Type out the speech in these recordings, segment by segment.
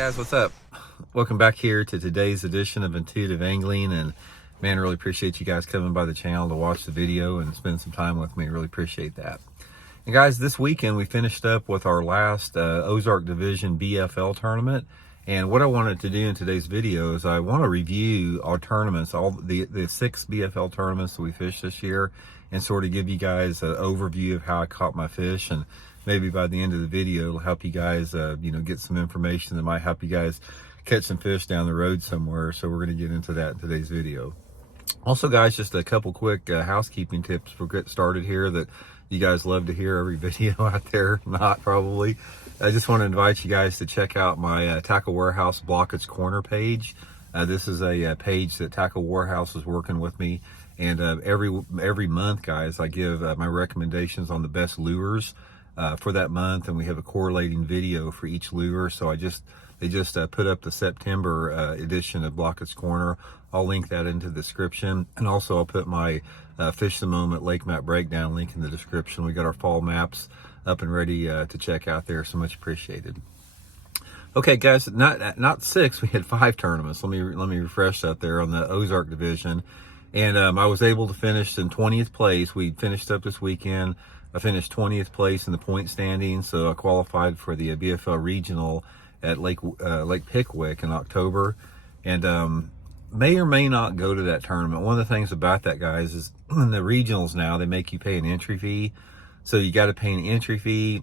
Guys, what's up? Welcome back here to today's edition of Intuitive Angling, and man, really appreciate you guys coming by the channel to watch the video and spend some time with me. Really appreciate that. And guys, this weekend we finished up with our last Ozark Division BFL tournament, and what I wanted to do in today's video is I want to review our tournaments, all the 6 BFL tournaments that we fished this year, and sort of give you guys an overview of how I caught my fish, and maybe by the end of the video it'll help you guys get some information that might help you guys catch some fish down the road somewhere. So we're going to get into that in today's video. Also guys, just a couple quick housekeeping tips for getting started here that you guys love to hear every video out there. Not probably. I just want to invite you guys to check out my Tackle Warehouse Blaukat's Corner page. This is a page that Tackle Warehouse is working with me, and every month guys I give my recommendations on the best lures for that month, and we have a correlating video for each lure. So they just put up the September edition of Blaukat's Corner. I'll link that into the description, and also I'll put my Fish the Moment Lake Map Breakdown link in the description. We got our fall maps up and ready to check out there, so much appreciated. Okay guys, not 6, we had 5 tournaments. Let me refresh that there on the Ozark Division, and I was able to finish in 20th place. We finished up this weekend. I finished 20th place in the point standing, so I qualified for the BFL Regional at Lake Pickwick in October, and may or may not go to that tournament. One of the things about that, guys, is in the regionals now, they make you pay an entry fee. So you got to pay an entry fee,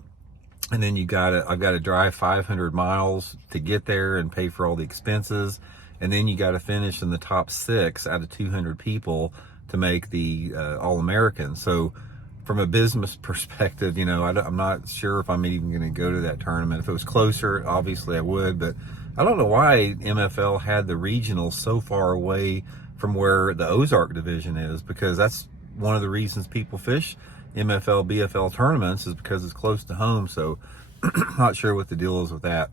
and then I've got to drive 500 miles to get there and pay for all the expenses, and then you got to finish in the top 6 out of 200 people to make the All-American. So from a business perspective, I'm not sure if I'm even going to go to that tournament. If it was closer, obviously I would, but I don't know why MFL had the regionals so far away from where the Ozark Division is, because that's one of the reasons people fish MFL, BFL tournaments, is because it's close to home. So not sure what the deal is with that.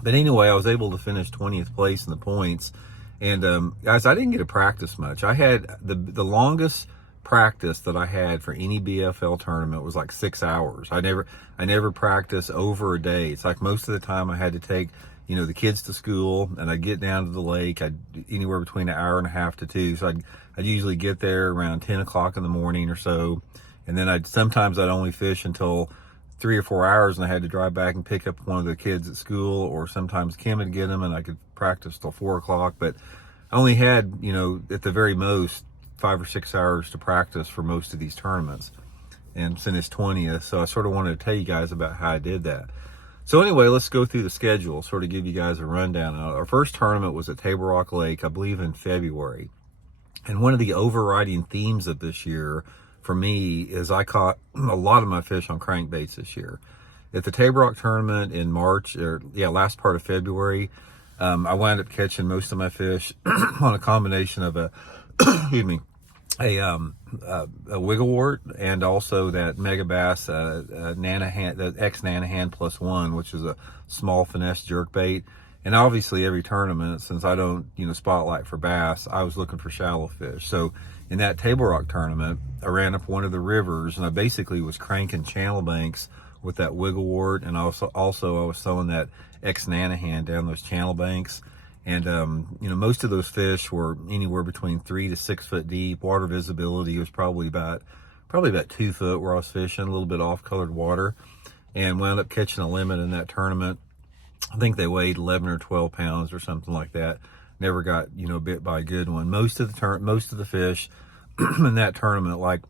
But anyway, I was able to finish 20th place in the points. And guys, I didn't get to practice much. I had the longest practice that I had for any BFL tournament was like 6 hours. I never practiced over a day. It's like most of the time I had to take the kids to school, and I'd get down to the lake. I'd anywhere between an hour and a half to 2. So I'd usually get there around 10 o'clock in the morning or so, and then sometimes I'd only fish until 3 or 4 hours, and I had to drive back and pick up one of the kids at school, or sometimes Kim would get them, and I could practice till 4 o'clock. But I only had at the very most 5 or 6 hours to practice for most of these tournaments, and finished 20th. So I sort of wanted to tell you guys about how I did that. So anyway, let's go through the schedule, sort of give you guys a rundown. Our first tournament was at Table Rock Lake, I believe in February. And one of the overriding themes of this year for me is I caught a lot of my fish on crankbaits this year. At the Table Rock tournament in March, last part of February, I wound up catching most of my fish on a combination of a wigglewort, and also that Megabass Nanahan, the X Nanahan +1, which is a small finesse jerkbait. And obviously every tournament, since I don't spotlight for bass, I was looking for shallow fish. So in that Table Rock tournament, I ran up one of the rivers, and I basically was cranking channel banks with that wigglewort, and also I was throwing that X Nanahan down those channel banks. And most of those fish were anywhere between 3 to 6 foot deep. Water visibility was probably about 2 foot where I was fishing, a little bit off colored water, and wound up catching a limit in that tournament. I think they weighed 11 or 12 pounds or something like that. Never got bit by a good one. Most of the fish in that tournament, like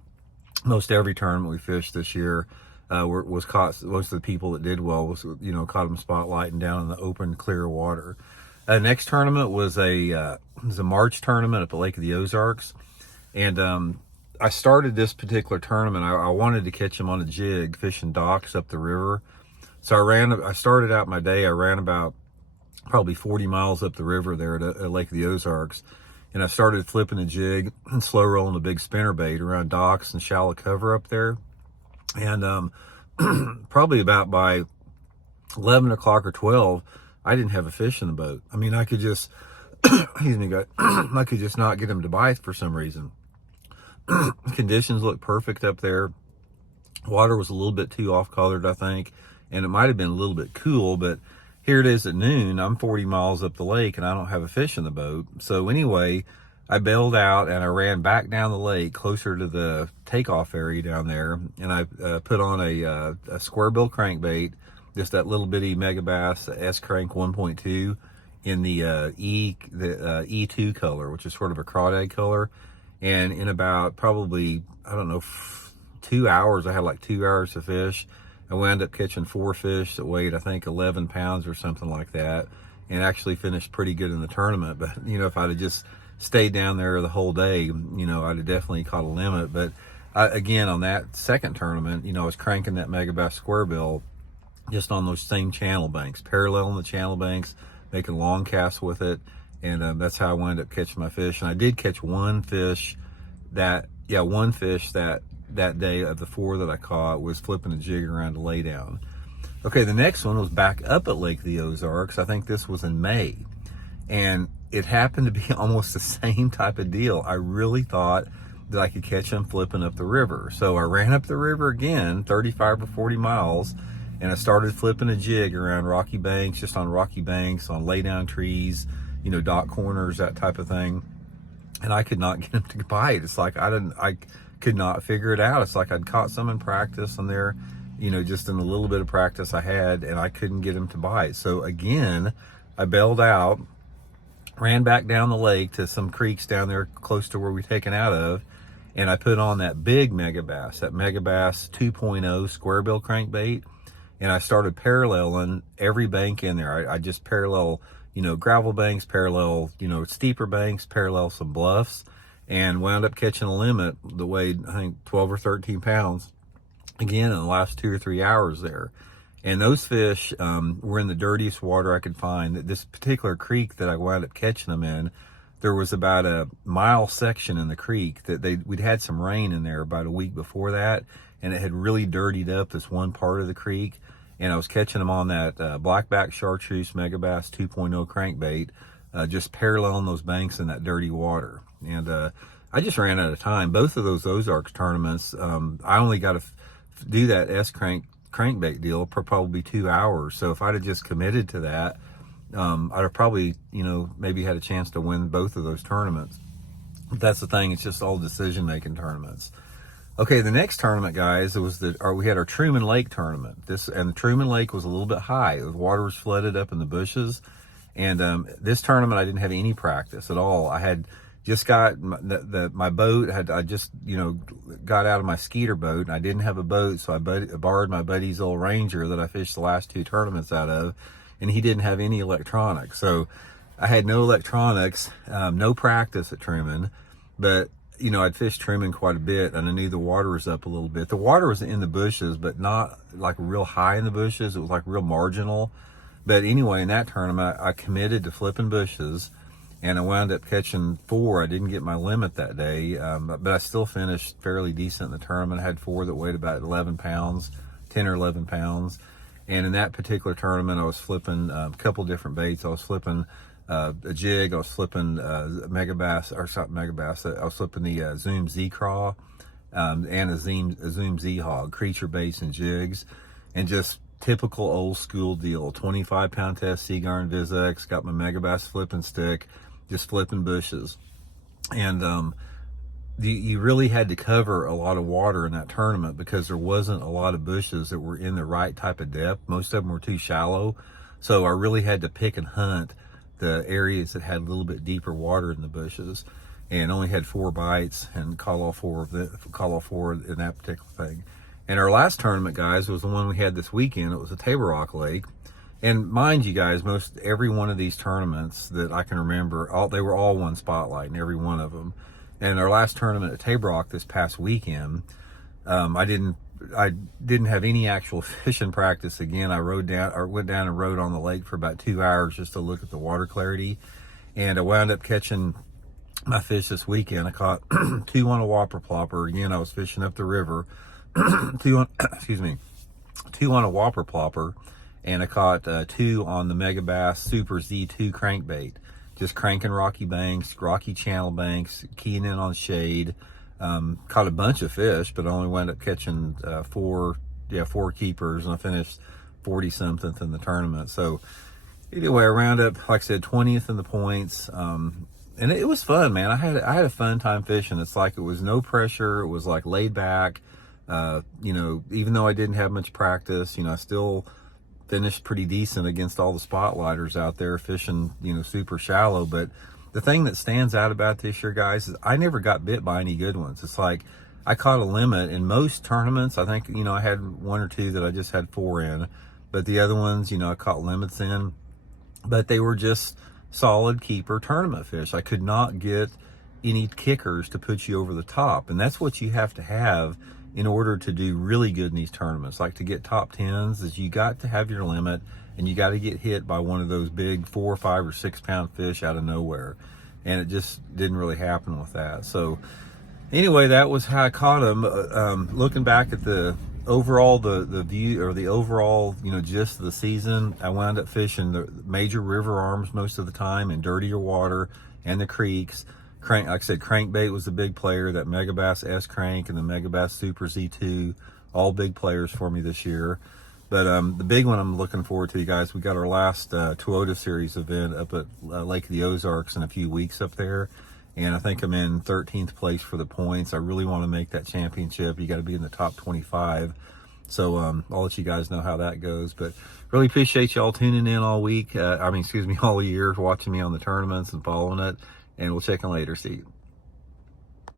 most every tournament we fished this year, was caught. Most of the people that did well was caught them spotlighting down in the open, clear water. Next tournament was a March tournament at the Lake of the Ozarks, and I started this particular tournament. I wanted to catch them on a jig, fishing docks up the river. So I started out my day. I ran about probably 40 miles up the river there at Lake of the Ozarks, and I started flipping a jig and slow rolling a big spinnerbait around docks and shallow cover up there. And probably about by 11 o'clock or 12. I didn't have a fish in the boat. I mean, I could just, I could just not get them to bite for some reason. Conditions looked perfect up there. Water was a little bit too off-colored, I think, and it might have been a little bit cool, but here it is at noon. I'm 40 miles up the lake and I don't have a fish in the boat. So anyway, I bailed out and I ran back down the lake closer to the takeoff area down there, and I put on a square bill crankbait, just that little bitty Megabass S crank 1.2 in the E2 color, which is sort of a crawdad color. And in about probably, I don't know, 2 hours, I had like 2 hours to fish. I wound up catching 4 fish that weighed, I think, 11 pounds or something like that, and actually finished pretty good in the tournament. But, if I'd have just stayed down there the whole day, I'd have definitely caught a limit. But again, on that second tournament, I was cranking that Megabass square bill just on those same channel banks, paralleling the channel banks, making long casts with it. And that's how I wound up catching my fish. And I did catch one fish that day of the 4 that I caught, was flipping a jig around to lay down. Okay, the next one was back up at Lake the Ozarks. I think this was in May. And it happened to be almost the same type of deal. I really thought that I could catch him flipping up the river. So I ran up the river again, 35 or 40 miles, and I started flipping a jig around rocky banks, just on rocky banks, on lay down trees, dock corners, that type of thing. And I could not get him to bite. It's like I could not figure it out. It's like I'd caught some in practice on there, just in a little bit of practice I had, and I couldn't get him to bite. So again, I bailed out, ran back down the lake to some creeks down there close to where we've taken out of, and I put on that big Megabass, that Megabass 2.0 square bill crankbait, and I started paralleling every bank in there. I just parallel, gravel banks, parallel, steeper banks, parallel some bluffs, and wound up catching a limit that weighed, I think, 12 or 13 pounds, again, in the last 2 or 3 hours there. And those fish were in the dirtiest water I could find. This particular creek that I wound up catching them in, there was about a mile section in the creek that we'd had some rain in there about a week before that, and it had really dirtied up this one part of the creek. And I was catching them on that blackback chartreuse Megabass 2.0 crankbait, just paralleling those banks in that dirty water. And I just ran out of time. Both of those Ozarks tournaments, I only got to do that crankbait deal for probably 2 hours. So if I'd have just committed to that, I'd have probably, maybe had a chance to win both of those tournaments. But that's the thing, it's just all decision-making tournaments. Okay, the next tournament, guys, we had our Truman Lake tournament. And the Truman Lake was a little bit high. The water was flooded up in the bushes. And this tournament, I didn't have any practice at all. I had just got my boat. I just got out of my skeeter boat, and I didn't have a boat, so I borrowed my buddy's old Ranger that I fished the last 2 tournaments out of, and he didn't have any electronics. So I had no electronics, no practice at Truman, but I'd fished Truman quite a bit, and I knew the water was up a little bit. The water was in the bushes, but not like real high in the bushes. It was like real marginal. But anyway, in that tournament, I committed to flipping bushes, and I wound up catching 4. I didn't get my limit that day, but I still finished fairly decent in the tournament. I had 4 that weighed about 11 pounds, 10 or 11 pounds. And in that particular tournament, I was flipping a couple different baits. I was flipping a jig. I was flipping Megabass, or not Megabass. I was flipping the Zoom Z Craw and a Zoom Z Hog, creature baits and jigs, and just typical old school deal. 25-pound test Seagarn Vizex, got my Megabass flipping stick, just flipping bushes. And you really had to cover a lot of water in that tournament because there wasn't a lot of bushes that were in the right type of depth. Most of them were too shallow. So I really had to pick and hunt the areas that had a little bit deeper water in the bushes, and only had 4 bites and caught all 4 in that particular thing. And our last tournament, guys, was the one we had this weekend. It was a Table Rock Lake. And mind you guys, every one of these tournaments that I can remember, they were all one spotlight in every one of them. And our last tournament at Table Rock this past weekend, I didn't have any actual fishing practice. Again, I went down and rode on the lake for about 2 hours just to look at the water clarity. And I wound up catching my fish this weekend. I caught 2 on a whopper plopper. Again, I was fishing up the river. 2 on a whopper plopper, and I caught 2 on the Megabass Super Z2 crankbait. Just cranking rocky banks, rocky channel banks, keying in on shade. Caught a bunch of fish, but I only wound up catching 4 keepers, and I finished 40-something in the tournament. So anyway, I round up, like I said, 20th in the points. And it was fun, man. I had a fun time fishing. It's like it was no pressure. It was like laid back. You know, even though I didn't have much practice, you know, I still finished pretty decent against all the spotlighters out there fishing, you know, super shallow. But the thing that stands out about this year, guys, is I never got bit by any good ones. It's like I caught a limit in most tournaments. I think, you know, I had one or two that I just had 4 in, but the other ones, you know, I caught limits in, but they were just solid keeper tournament fish. I could not get any kickers to put you over the top. And that's what you have to have in order to do really good in these tournaments. Like to get top 10s is you got to have your limit, and you got to get hit by one of those big 4, 5, or 6 pound fish out of nowhere. And it just didn't really happen with that. So anyway, that was how I caught them. Looking back at the overall, the view, or the overall, you know, gist of the season, I wound up fishing the major river arms most of the time in dirtier water and the creeks. Like I said, crankbait was the big player. That Megabass S crank and the Megabass Super Z2, all big players for me this year. But the big one I'm looking forward to, you guys, we got our last Toyota Series event up at Lake of the Ozarks in a few weeks up there. And I think I'm in 13th place for the points. I really want to make that championship. You got to be in the top 25. So I'll let you guys know how that goes. But really appreciate y'all tuning in all week. All year, watching me on the tournaments and following it. And we'll check in later. See you.